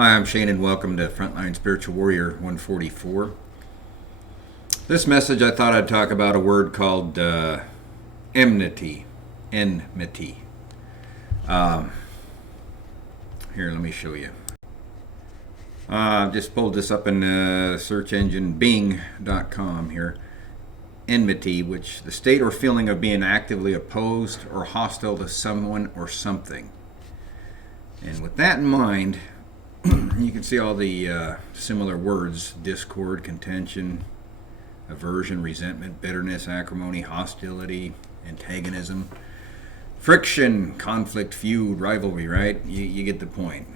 Hi, I'm Shane and welcome to Frontline Spiritual Warrior 144. This message I thought I'd talk about a word called enmity. Enmity. Here, let me show you. Just pulled this up in the search engine Bing.com here. Enmity, which the state or feeling of being actively opposed or hostile to someone or something. And with that in mind, you can see all the similar words: discord, contention, aversion, resentment, bitterness, acrimony, hostility, antagonism, friction, conflict, feud, rivalry, right? You get the point.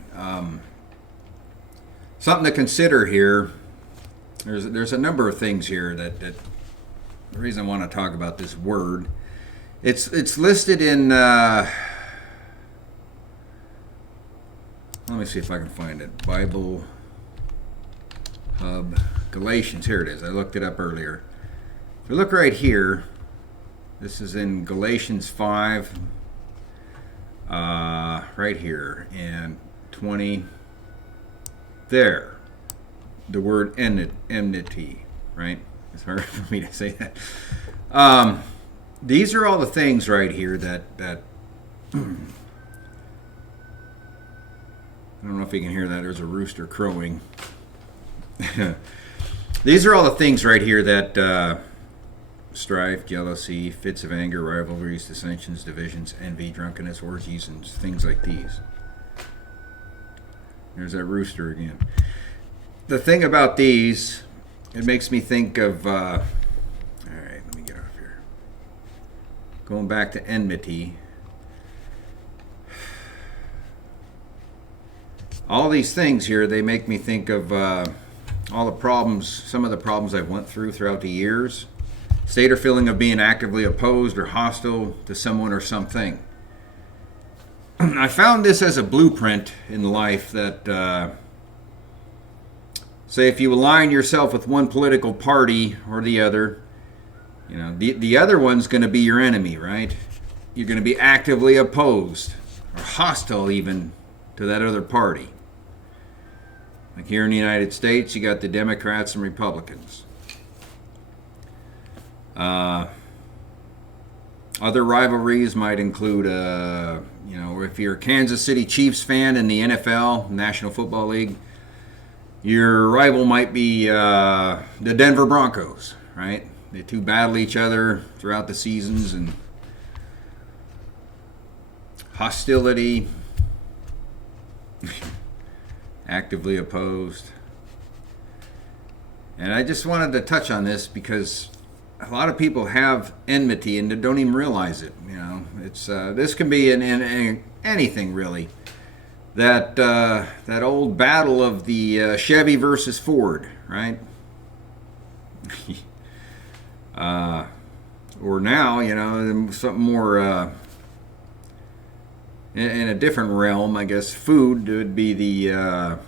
Something to consider here. There's a number of things here that the reason I want to talk about this word. It's listed in let me see if I can find it. Bible Hub, Galatians. Here it is. I looked it up earlier. If you look right here, this is in Galatians 5, right here, and 20. There, the word enmity, right? It's hard for me to say that. These are all the things right here that I don't know if you can hear that. There's a rooster crowing. These are all the things right here that strife, jealousy, fits of anger, rivalries, dissensions, divisions, envy, drunkenness, orgies, and things like these. There's that rooster again. The thing about these, it makes me think of, all right, let me get off here. Going back to enmity. All these things here, they make me think of all the problems, some of the problems I went through throughout the years. State or feeling of being actively opposed or hostile to someone or something. I found this as a blueprint in life that, say, if you align yourself with one political party or the other, you know, the other one's going to be your enemy, right? You're going to be actively opposed or hostile even to that other party. Like here in the United States, you got the Democrats and Republicans. Other rivalries might include, you know, if you're a Kansas City Chiefs fan in the NFL, National Football League, your rival might be the Denver Broncos, right? They two battle each other throughout the seasons, and hostility, actively opposed. And I just wanted to touch on this because a lot of people have enmity and don't even realize it. You know, it's this can be in anything really. That old battle of the Chevy versus Ford, right? Or now, you know, something more in a different realm, I guess. Food would be the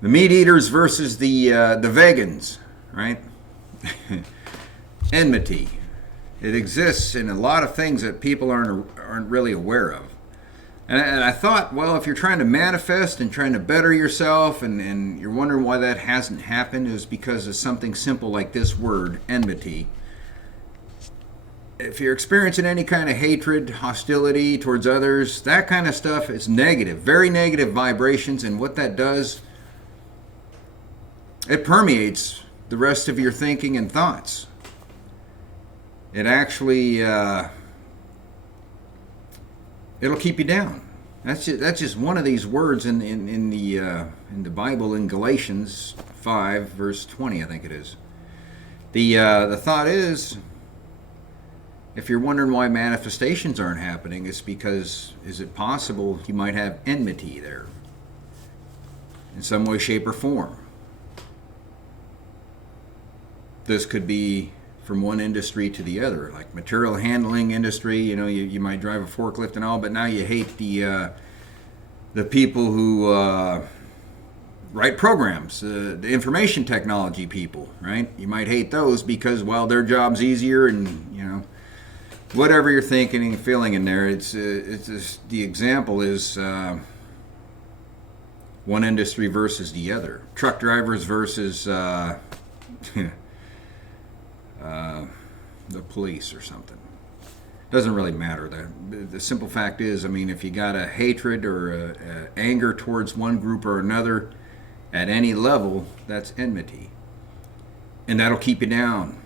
meat eaters versus the vegans, right? Enmity. It exists in a lot of things that people aren't really aware of. And I thought, well, if you're trying to manifest and trying to better yourself, and you're wondering why that hasn't happened, is because of something simple like this word, enmity. If you're experiencing any kind of hatred, hostility towards others, that kind of stuff is negative, very negative vibrations, and what that does, it permeates the rest of your thinking and thoughts. It actually, it'll keep you down. That's just one of these words in the Bible in Galatians 5 verse 20, I think it is. The thought is, if you're wondering why manifestations aren't happening, it's because, is it possible you might have enmity there in some way, shape, or form? This could be from one industry to the other, like material handling industry. You know, you might drive a forklift and all, but now you hate the people who write programs, the information technology people, right? You might hate those because, well, their job's easier, and you know, whatever you're thinking and feeling in there. It's just, the example is one industry versus the other. Truck drivers versus the police or something. Doesn't really matter. The simple fact is, I mean, if you got a hatred or a anger towards one group or another at any level, that's enmity. And that'll keep you down.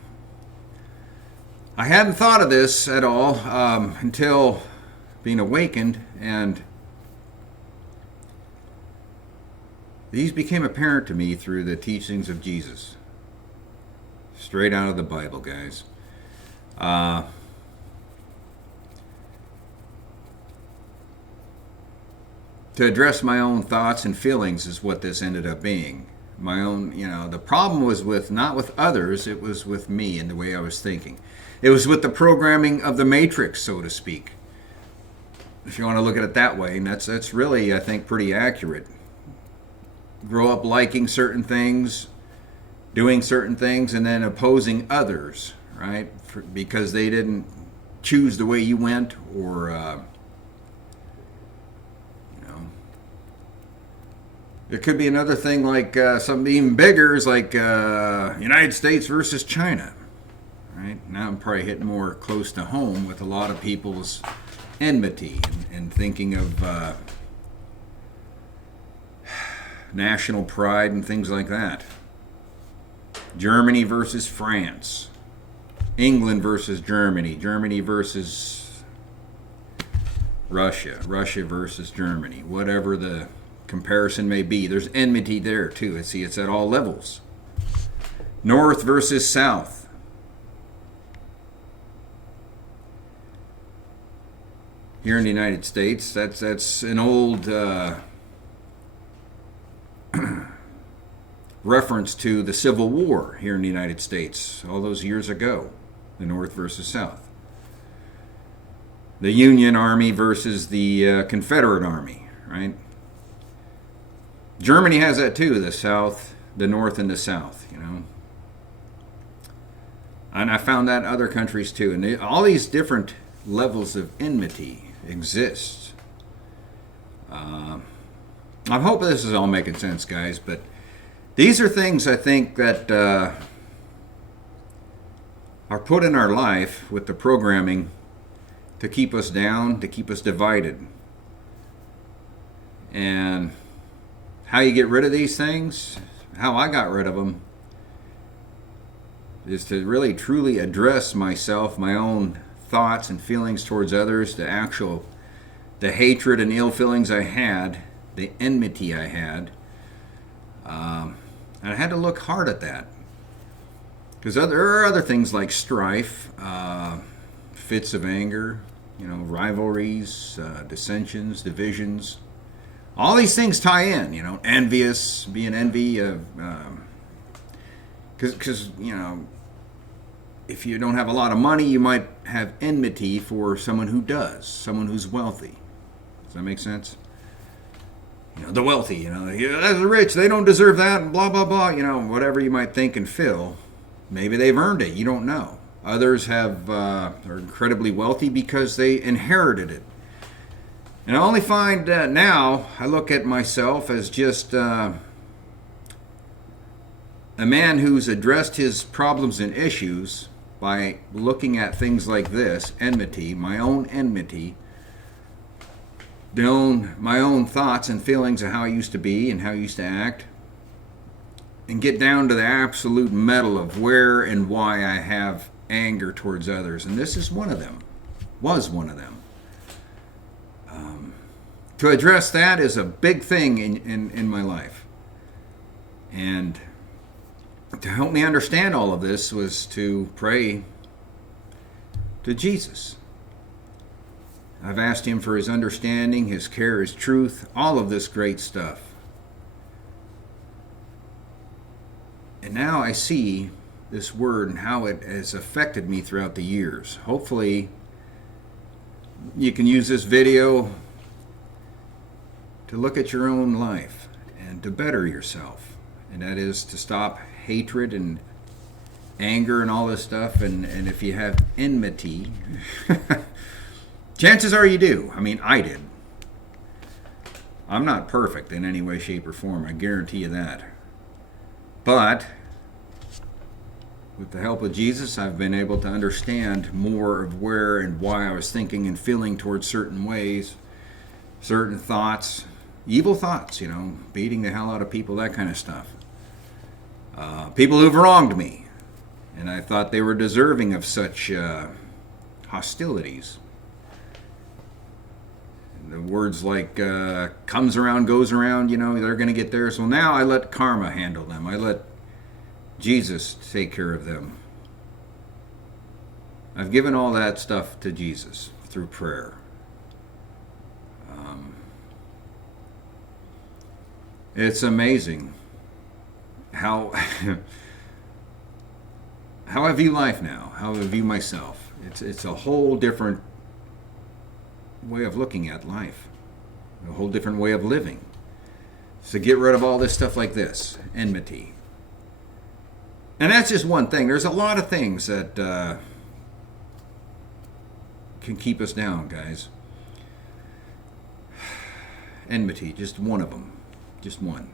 I hadn't thought of this at all until being awakened, and these became apparent to me through the teachings of Jesus. Straight out of the Bible, guys. To address my own thoughts and feelings is what this ended up being. My own, the problem was not with others, it was with me and the way I was thinking. It was with the programming of the matrix, so to speak. If you want to look at it that way, and that's really, I think, pretty accurate. Grow up liking certain things, doing certain things, and then opposing others, right? Because they didn't choose the way you went, or it could be another thing like something even bigger is like United States versus China. Right? Now I'm probably hitting more close to home with a lot of people's enmity and thinking of national pride and things like that. Germany versus France. England versus Germany. Germany versus Russia. Russia versus Germany. Whatever the comparison may be. There's enmity there too. See, it's at all levels. North versus South. Here in the United States, that's an old reference to the Civil War here in the United States all those years ago. The North versus South. The Union Army versus the Confederate Army, right? Germany has that too, the South, the North and the South, And I found that in other countries too. And all these different levels of enmity exist. I'm hoping this is all making sense, guys, but these are things I think that are put in our life with the programming to keep us down, to keep us divided. And how you get rid of these things, how I got rid of them, is to really truly address myself, my own thoughts and feelings towards others, the hatred and ill feelings I had, the enmity I had. And I had to look hard at that. Because there are other things like strife, fits of anger, rivalries, dissensions, divisions. All these things tie in, envious, being envy of, because, if you don't have a lot of money, you might have enmity for someone who does, someone who's wealthy. Does that make sense? The wealthy, that's rich, they don't deserve that, and blah, blah, blah, whatever you might think and feel. Maybe they've earned it, you don't know. Others are incredibly wealthy because they inherited it. And I only find now, I look at myself as just a man who's addressed his problems and issues by looking at things like this, enmity, my own enmity, my own thoughts and feelings of how I used to be and how I used to act, and get down to the absolute metal of where and why I have anger towards others. And this is one of them, was one of them. To address that is a big thing in my life. And to help me understand all of this was to pray to Jesus. I've asked him for his understanding, his care, his truth, all of this great stuff. And now I see this word and how it has affected me throughout the years. Hopefully, you can use this video to look at your own life and to better yourself. And that is to stop hatred and anger and all this stuff. And if you have enmity, chances are you do. I mean, I did. I'm not perfect in any way, shape, or form. I guarantee you that. But with the help of Jesus, I've been able to understand more of where and why I was thinking and feeling towards certain ways, certain thoughts, evil thoughts, beating the hell out of people, that kind of stuff. People who've wronged me, and I thought they were deserving of such hostilities. And the words like comes around, goes around, they're going to get theirs. Well, now I let karma handle them. I let Jesus take care of them. I've given all that stuff to Jesus through prayer. It's amazing how I view life now, how I view myself. It's a whole different way of looking at life, a whole different way of living. So get rid of all this stuff like this, enmity. And that's just one thing. There's a lot of things that can keep us down, guys. Enmity, just one of them. Just one.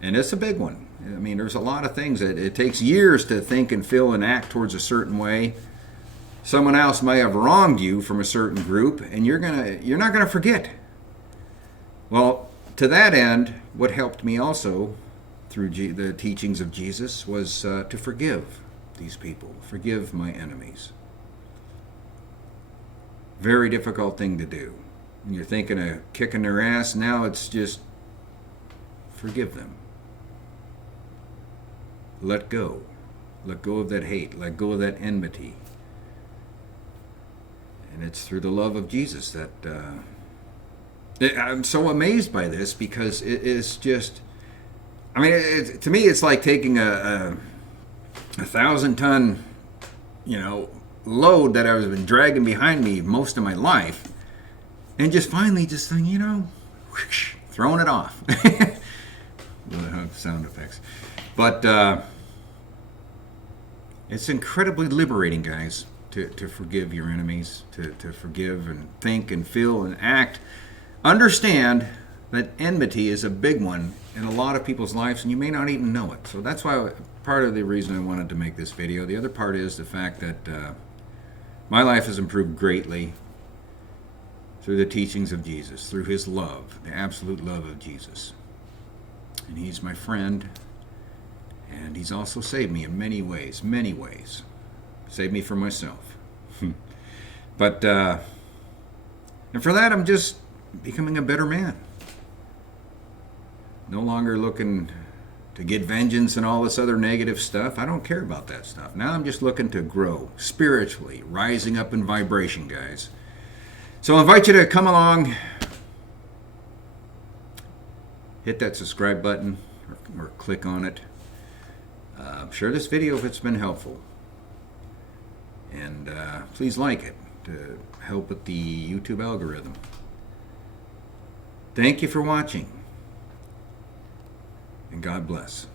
And it's a big one. I mean, there's a lot of things that it takes years to think and feel and act towards a certain way. Someone else may have wronged you from a certain group, and you're not gonna forget. Well, to that end, what helped me also through the teachings of Jesus was to forgive these people, forgive my enemies. Very difficult thing to do. When you're thinking of kicking their ass, now it's just forgive them. Let go. Let go of that hate. Let go of that enmity. And it's through the love of Jesus that I'm so amazed by this, because it is just, I mean, to me it's like taking a 1,000-ton, load that I've been dragging behind me most of my life, and just finally just thinking, whoosh, throwing it off. We'll have sound effects. But it's incredibly liberating, guys, to forgive your enemies, to forgive and think and feel and act. Understand that enmity is a big one in a lot of people's lives, and you may not even know it. So that's why part of the reason I wanted to make this video. The other part is the fact that my life has improved greatly through the teachings of Jesus, through his love, the absolute love of Jesus. And he's my friend, and he's also saved me in many ways, saved me from myself. But and for that, I'm just becoming a better man. No longer looking to get vengeance and all this other negative stuff. I don't care about that stuff. Now I'm just looking to grow spiritually, rising up in vibration, guys. So I invite you to come along, hit that subscribe button or click on it. Share this video if it's been helpful. And please like it to help with the YouTube algorithm. Thank you for watching. And God bless.